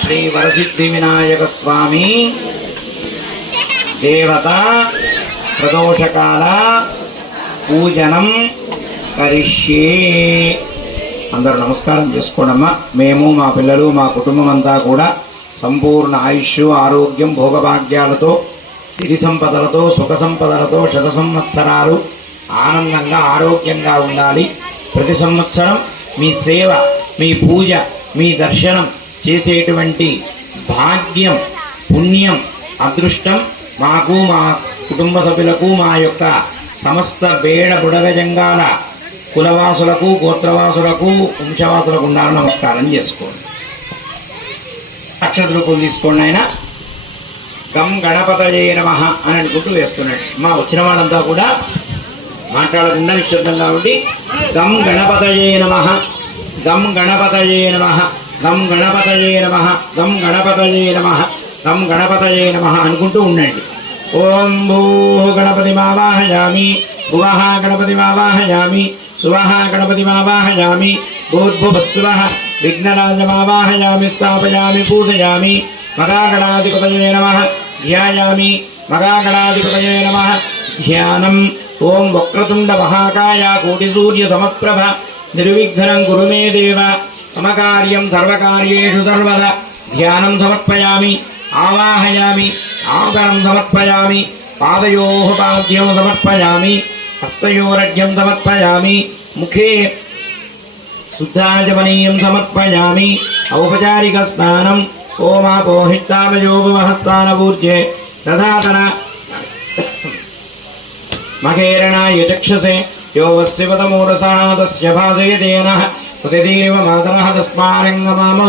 శ్రీ వరసిద్ధి వినాయక స్వామి దేవత ప్రదోషకాల పూజనం కరిష్యే. అందరూ నమస్కారం చేసుకోండమ్మా. మేము మా పిల్లలు మా కుటుంబం అంతా కూడా సంపూర్ణ ఆయుష్ ఆరోగ్యం భోగభాగ్యాలతో సిరి సంపదలతో సుఖ సంపదలతో శత సంవత్సరాలు ఆనందంగా ఆరోగ్యంగా ఉండాలి. ప్రతి సంవత్సరం మీ సేవ మీ పూజ మీ దర్శనం చేసేటువంటి భాగ్యం పుణ్యం అదృష్టం మాకు మా కుటుంబ సభ్యులకు మా యొక్క సమస్త బేడ బుడగజంగాల కులవాసులకు గోత్రవాసులకు వంశవాసులకు ఉండాలని నమస్కారం చేసుకోండి. అక్షతలు తీసుకోండి. ఆయన గం గణపతయే నమః అని అనుకుంటూ వేస్తున్నాడు. మా వచ్చిన వాళ్ళంతా కూడా మాట్లాడకుండా నిశ్శబ్దంగా ఉండి గం గణపతయే నమః గం గణపతయే నమః గం గణపతయే నమః గం గణపతయే నమః గం గణపతయే నమః అనుకుంటూ ఉండండి. ఓం భూః గణపతిమావాహయామి భువః గణపతిమావాహయామి సువః గణపతిమావాహయామి భూర్భువస్సువః విఘ్నరాజమావాహయామి స్థాపయామి పూజయామి మగాగణాధిపతయే నమః ధ్యాయామి మగాగణాధిపతయే నమః ధ్యానం. ఓం వక్రతుండ మహాకాయ కోటిసూర్య సమప్రభ నిర్విఘ్నం కురు మే దేవ మమ కార్యం సర్వకార్యేషు సర్వదా. ధ్యానం సమర్పయామి ఆవాహయామి ఆగణం సమర్పయామి పాదయోః పాద్యం సమర్పయామి హస్తయోరర్ఘ్యం సమర్పయామి ముఖే శుద్ధాచమనీయం సమర్పయామి ఔపచారిక స్నానం. ఓమాపోహిష్టావయోగమహస్థానపూజ్యే తథాతన మహేరణాయ చక్షసే యో వస్తిపదమూరసః తస్య భాసయతేన ప్రతిదేవ మాతరః తస్మారంగమామో